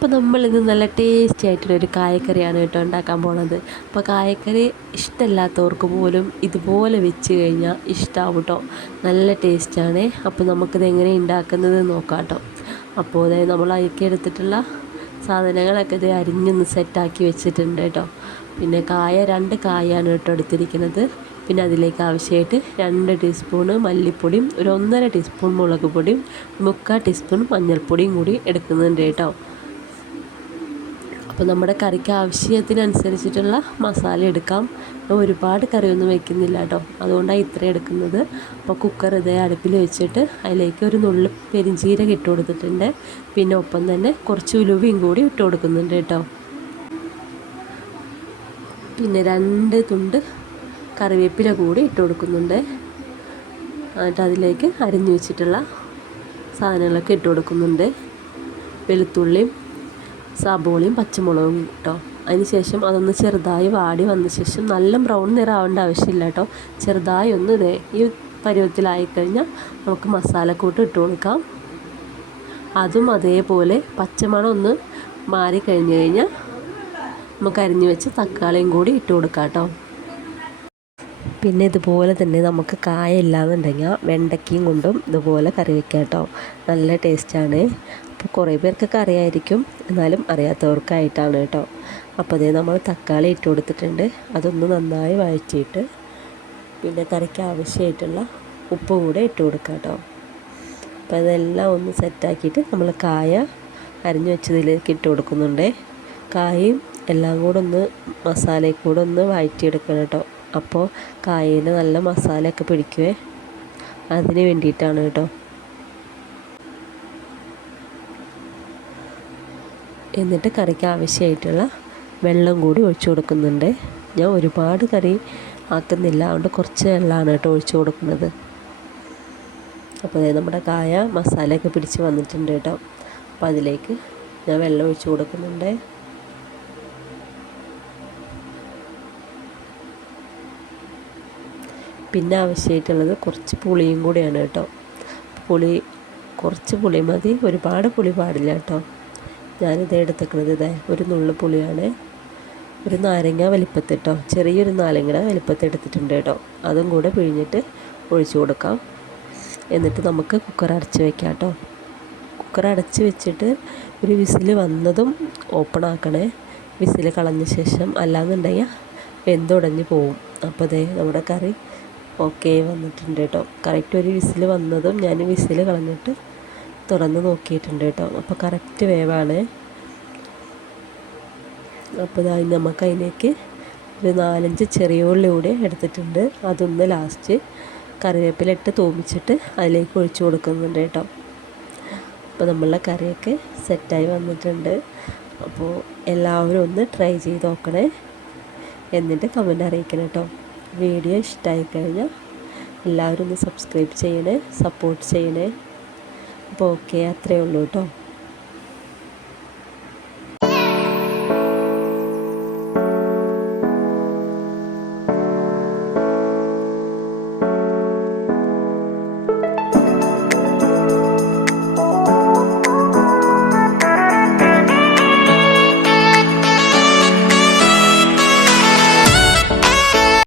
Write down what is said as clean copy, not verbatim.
അപ്പോൾ നമ്മളിന്ന് നല്ല ടേസ്റ്റി ആയിട്ടുള്ളൊരു കായക്കറിയാണ് കേട്ടോ ഉണ്ടാക്കാൻ പോണത്. അപ്പോൾ കായക്കറി ഇഷ്ടമില്ലാത്തവർക്ക് പോലും ഇതുപോലെ വെച്ച് കഴിഞ്ഞാൽ ഇഷ്ടമാവും കേട്ടോ. നല്ല ടേസ്റ്റാണ്. അപ്പോൾ നമുക്കിത് എങ്ങനെ ഉണ്ടാക്കുന്നത് നോക്കാം കേട്ടോ. അപ്പോൾ അതായത് നമ്മൾ അതിലേക്ക് എടുത്തിട്ടുള്ള സാധനങ്ങളൊക്കെ ഇത് അരിഞ്ഞൊന്ന് സെറ്റാക്കി വെച്ചിട്ടുണ്ട് കേട്ടോ. പിന്നെ കായ 2 കായാണ് കേട്ടോ എടുത്തിരിക്കുന്നത്. പിന്നെ അതിലേക്ക് ആവശ്യമായിട്ട് 2 ടീസ്പൂണ് മല്ലിപ്പൊടിയും 1 ടീസ്പൂൺ മുളക് പൊടിയും 3/4 ടീസ്പൂൺ മഞ്ഞൾപ്പൊടിയും കൂടി എടുക്കുന്നുണ്ട് കേട്ടോ. അപ്പോൾ നമ്മുടെ കറിക്ക് ആവശ്യത്തിനനുസരിച്ചിട്ടുള്ള മസാല എടുക്കാം. ഒരുപാട് കറിയൊന്നും വയ്ക്കുന്നില്ല കേട്ടോ, അതുകൊണ്ടാണ് ഇത്രയും എടുക്കുന്നത്. അപ്പോൾ കുക്കർ ഇതേ അടുപ്പിൽ വെച്ചിട്ട് അതിലേക്ക് ഒരു നുള്ളി പെരിഞ്ചീരകം ഇട്ട് കൊടുത്തിട്ടുണ്ട്. പിന്നെ ഒപ്പം തന്നെ കുറച്ച് ഉലുവയും കൂടി ഇട്ട് കൊടുക്കുന്നുണ്ട് കേട്ടോ. പിന്നെ 2 തുണ്ട് കറിവേപ്പില കൂടി ഇട്ട് കൊടുക്കുന്നുണ്ട്. എന്നിട്ട് അതിലേക്ക് അരിഞ്ഞു വെച്ചിട്ടുള്ള സാധനങ്ങളൊക്കെ ഇട്ട് കൊടുക്കുന്നുണ്ട്. വെളുത്തുള്ളിയും സബോളയും പച്ചമുളകും കേട്ടോ. അതിന് ശേഷം അതൊന്ന് ചെറുതായി വാടി വന്ന ശേഷം നല്ല ബ്രൗൺ നിറം ആവേണ്ട ആവശ്യമില്ല കേട്ടോ. ചെറുതായി ഒന്ന് ഇതേ ഈ പരുവത്തിലായിക്കഴിഞ്ഞാൽ നമുക്ക് മസാലക്കൂട്ട് ഇട്ട് കൊടുക്കാം. അതും അതേപോലെ പച്ചമണം ഒന്ന് മാറിക്കഴിഞ്ഞ് കഴിഞ്ഞാൽ നമുക്ക് അരിഞ്ഞു വെച്ച് തക്കാളിയും കൂടി ഇട്ട് കൊടുക്കാം കേട്ടോ. പിന്നെ ഇതുപോലെ തന്നെ നമുക്ക് കായ ഇല്ലാന്നുണ്ടെങ്കിൽ വെണ്ടയ്ക്കയും കൊണ്ടും ഇതുപോലെ കറി വയ്ക്കാം കേട്ടോ. നല്ല ടേസ്റ്റാണ്. അപ്പോൾ കുറേ പേർക്കൊക്കെ അറിയായിരിക്കും, എന്നാലും അറിയാത്തവർക്കായിട്ടാണ് കേട്ടോ. അപ്പോൾ അതേ നമ്മൾ തക്കാളി ഇട്ട് കൊടുത്തിട്ടുണ്ട്. അതൊന്ന് നന്നായി വഴറ്റിയിട്ട് പിന്നെ കറിക്ക് ആവശ്യമായിട്ടുള്ള ഉപ്പ് കൂടെ ഇട്ട് കൊടുക്കാം കേട്ടോ. അപ്പോൾ അതെല്ലാം ഒന്ന് സെറ്റാക്കിയിട്ട് നമ്മൾ കായ അരിഞ്ഞു വെച്ചതിലേക്ക് ഇട്ട് കൊടുക്കുന്നുണ്ട്. കായയും എല്ലാം കൂടെ ഒന്ന് മസാലയിൽ കൂടെ ഒന്ന് വഴറ്റിയെടുക്കണം കേട്ടോ. അപ്പോൾ കായയിൽ നല്ല മസാലയൊക്കെ പിടിക്കുവേ, അതിന് വേണ്ടിയിട്ടാണ് കേട്ടോ. എന്നിട്ട് കറിക്ക് ആവശ്യമായിട്ടുള്ള വെള്ളം കൂടി ഒഴിച്ചു കൊടുക്കുന്നുണ്ട്. ഞാൻ ഒരുപാട് കറി ആക്കുന്നില്ല, അതുകൊണ്ട് കുറച്ച് വെള്ളമാണ് കേട്ടോ ഒഴിച്ചു കൊടുക്കുന്നത്. അപ്പോൾ നമ്മുടെ കായ മസാലയൊക്കെ പിടിച്ച് വന്നിട്ടുണ്ട് കേട്ടോ. അപ്പോൾ അതിലേക്ക് ഞാൻ വെള്ളം ഒഴിച്ചു കൊടുക്കുന്നുണ്ട്. പിന്നെ ആവശ്യമായിട്ടുള്ളത് കുറച്ച് പുളിയും കൂടിയാണ് കേട്ടോ. കുറച്ച് പുളി മതി, ഒരുപാട് പുളി പാടില്ല കേട്ടോ. ഞാനിത് എടുത്തേക്കുന്നത് ഇതേ ഒരു നുള്ളു പുളിയാണ്. ഒരു നാരങ്ങ വലിപ്പത്തിൽ കേട്ടോ, ചെറിയൊരു നാരങ്ങയുടെ വലിപ്പത്തിൽ എടുത്തിട്ടുണ്ട് കേട്ടോ. അതും കൂടെ പിഴിഞ്ഞിട്ട് ഒഴിച്ചു കൊടുക്കാം. എന്നിട്ട് നമുക്ക് കുക്കർ അടച്ച് വയ്ക്കാം കേട്ടോ. കുക്കർ അടച്ച് വെച്ചിട്ട് ഒരു വിസിൽ വന്നതും ഓപ്പൺ ആക്കണേ. വിസിൽ കളഞ്ഞ ശേഷം, അല്ലാന്നുണ്ടെങ്കിൽ വെന്തുടഞ്ഞ് പോവും. അപ്പോൾ അതേ നമ്മുടെ കറി ഓക്കെ വന്നിട്ടുണ്ട് കേട്ടോ. കറക്റ്റ് ഒരു വിസിൽ വന്നതും ഞാൻ വിസിൽ കളഞ്ഞിട്ട് തുറന്ന് നോക്കിയിട്ടുണ്ട് കേട്ടോ. അപ്പോൾ കറക്റ്റ് വേവാണ്. അപ്പോൾ നമുക്ക് അതിലേക്ക് ഒരു 4-5 ചെറിയ ഉള്ളി കൂടി എടുത്തിട്ടുണ്ട്. അതൊന്ന് ലാസ്റ്റ് കറിവേപ്പിലിട്ട് തൂമിച്ചിട്ട് അതിലേക്ക് ഒഴിച്ചു കൊടുക്കുന്നുണ്ട് കേട്ടോ. അപ്പോൾ നമ്മളുടെ കറിയൊക്കെ സെറ്റായി വന്നിട്ടുണ്ട്. അപ്പോൾ എല്ലാവരും ഒന്ന് ട്രൈ ചെയ്ത് നോക്കണേ, എന്നിട്ട് കമൻറ്റ് അറിയിക്കണം കേട്ടോ. വീഡിയോ ഇഷ്ടമായി കഴിഞ്ഞാൽ എല്ലാവരും ഒന്ന് സബ്സ്ക്രൈബ് ചെയ്യണേ, സപ്പോർട്ട് ചെയ്യണേ. അപ്പോൾ ഓക്കെ, അത്രയേ ഉള്ളൂ കേട്ടോ.